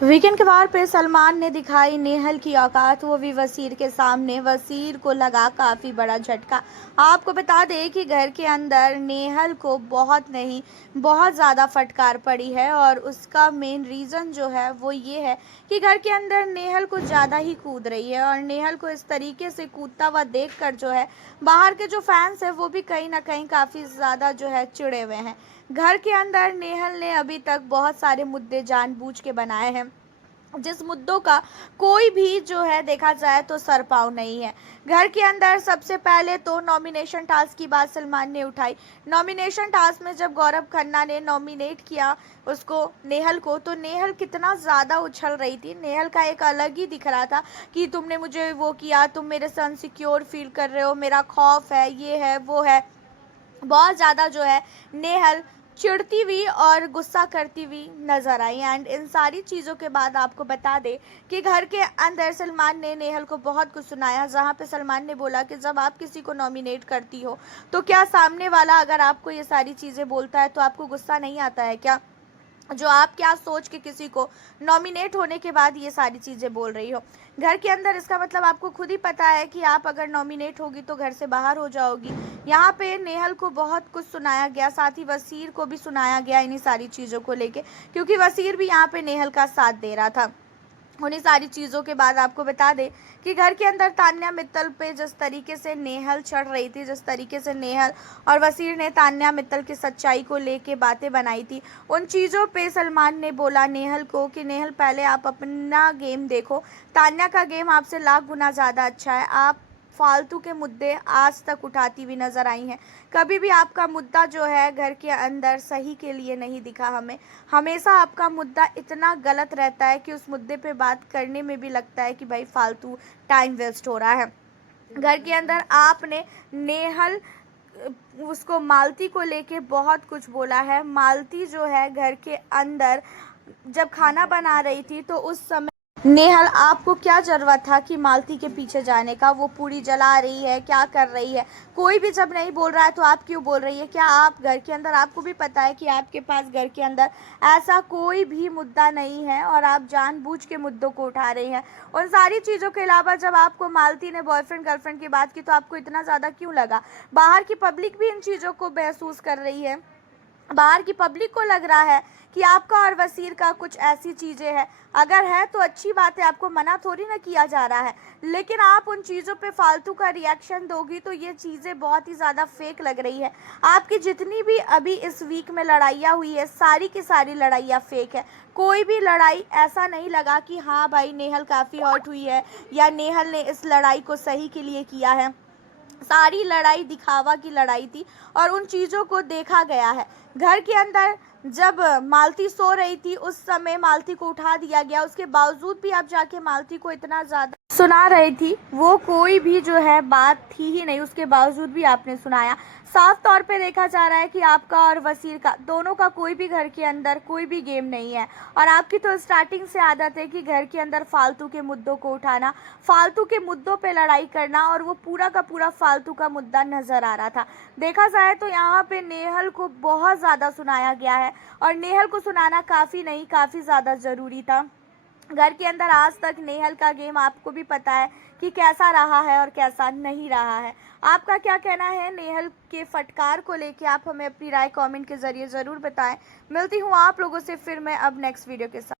Weekend के वार पे सलमान ने दिखाई नेहल की औकात, वो भी वसीर के सामने। वसीर को लगा काफ़ी बड़ा झटका। आपको बता दें कि घर के अंदर नेहल को बहुत नहीं बहुत ज़्यादा फटकार पड़ी है और उसका मेन रीज़न जो है वो ये है कि घर के अंदर नेहल को ज़्यादा ही कूद रही है और नेहल को इस तरीके से कूदता हुआ देखकर जो है बाहर के जो फैंस हैं वो भी कहीं ना कहीं काफ़ी ज़्यादा जो है चिढ़े हुए हैं। घर के अंदर नेहल ने अभी तक बहुत सारे मुद्दे जानबूझ के बनाए हैं, जिस मुद्दों का कोई भी जो है देखा जाए तो सर पाँव नहीं है। घर के अंदर सबसे पहले तो नॉमिनेशन टास्क की बात सलमान ने उठाई। नॉमिनेशन टास्क में जब गौरव खन्ना ने नॉमिनेट किया उसको, नेहल को, तो नेहल कितना ज़्यादा उछल रही थी। नेहल का एक अलग ही दिख रहा था कि तुमने मुझे वो किया, तुम मेरे से अनसिक्योर फील कर रहे हो, मेरा खौफ है, ये है वो है। बहुत ज़्यादा जो है नेहल चिढ़ती हुई और गुस्सा करती हुई नज़र आई। एंड इन सारी चीज़ों के बाद आपको बता दें कि घर के अंदर सलमान ने नेहल को बहुत कुछ सुनाया, जहां पे सलमान ने बोला कि जब आप किसी को नॉमिनेट करती हो तो क्या सामने वाला अगर आपको ये सारी चीज़ें बोलता है तो आपको गुस्सा नहीं आता है क्या? जो आप क्या सोच के किसी को नॉमिनेट होने के बाद ये सारी चीज़ें बोल रही हो। घर के अंदर इसका मतलब आपको खुद ही पता है कि आप अगर नॉमिनेट होगी तो घर से बाहर हो जाओगी। यहाँ पे नेहल को बहुत कुछ सुनाया गया, साथ ही वसीर को भी सुनाया गया इन्हीं सारी चीज़ों को लेके, क्योंकि वसीर भी यहाँ पे नेहल का साथ दे रहा था। उन्हीं सारी चीज़ों के बाद आपको बता दें कि घर के अंदर तान्या मित्तल पे जिस तरीके से नेहल चढ़ रही थी, जिस तरीके से नेहल और वसीर ने तान्या मित्तल की सच्चाई को लेके बातें बनाई थी, उन चीज़ों पे सलमान ने बोला नेहल को कि नेहल पहले आप अपना गेम देखो, तान्या का गेम आपसे लाख गुना ज़्यादा अच्छा है। आप फालतू के मुद्दे आज तक उठाती हुई नज़र आई हैं। कभी भी आपका मुद्दा जो है घर के अंदर सही के लिए नहीं दिखा हमें। हमेशा आपका मुद्दा इतना गलत रहता है कि उस मुद्दे पे बात करने में भी लगता है कि भाई फालतू टाइम वेस्ट हो रहा है। घर के अंदर आपने नेहल उसको मालती को लेके बहुत कुछ बोला है। मालती जो है घर के अंदर जब खाना बना रही थी तो उस समय नेहल आपको क्या ज़रूरत था कि मालती के पीछे जाने का? वो पूरी जला रही है, क्या कर रही है, कोई भी जब नहीं बोल रहा है तो आप क्यों बोल रही है? क्या आप घर के अंदर, आपको भी पता है कि आपके पास घर के अंदर ऐसा कोई भी मुद्दा नहीं है और आप जानबूझ के मुद्दों को उठा रही हैं। उन सारी चीज़ों के अलावा जब आपको मालती ने बॉयफ्रेंड गर्लफ्रेंड की बात की तो आपको इतना ज़्यादा क्यों लगा? बाहर की पब्लिक भी इन चीज़ों को महसूस कर रही है। बाहर की पब्लिक को लग रहा है कि आपका और वसीर का कुछ ऐसी चीज़ें हैं। अगर है तो अच्छी बात है, आपको मना थोड़ी ना किया जा रहा है, लेकिन आप उन चीज़ों पे फालतू का रिएक्शन दोगी तो ये चीज़ें बहुत ही ज़्यादा फेक लग रही है। आपकी जितनी भी अभी इस वीक में लड़ाइयाँ हुई है, सारी की सारी लड़ाइयाँ फेक है। कोई भी लड़ाई ऐसा नहीं लगा कि हाँ भाई नेहल काफ़ी हर्ट हुई है या नेहल ने इस लड़ाई को सही के लिए किया है। सारी लड़ाई दिखावा की लड़ाई थी और उन चीज़ों को देखा गया है। घर के अंदर जब मालती सो रही थी उस समय मालती को उठा दिया गया, उसके बावजूद भी आप जाके मालती को इतना ज़्यादा सुना रही थी, वो कोई भी जो है बात थी ही नहीं, उसके बावजूद भी आपने सुनाया। साफ तौर पे देखा जा रहा है कि आपका और वसीर का, दोनों का कोई भी घर के अंदर कोई भी गेम नहीं है और आपकी तो स्टार्टिंग से आदत है कि घर के अंदर फालतू के मुद्दों को उठाना, फालतू के मुद्दों पे लड़ाई करना, और वो पूरा का पूरा फालतू का मुद्दा नज़र आ रहा था। देखा जाए तो यहाँ पे नेहल को बहुत ज़्यादा सुनाया गया है और नेहल को सुनाना काफ़ी नहीं, काफ़ी ज़्यादा ज़रूरी था। घर के अंदर आज तक नेहल का गेम आपको भी पता है कि कैसा रहा है और कैसा नहीं रहा है। आपका क्या कहना है नेहल के फटकार को लेके? आप हमें अपनी राय कमेंट के ज़रिए ज़रूर बताएं। मिलती हूँ आप लोगों से फिर मैं अब नेक्स्ट वीडियो के साथ।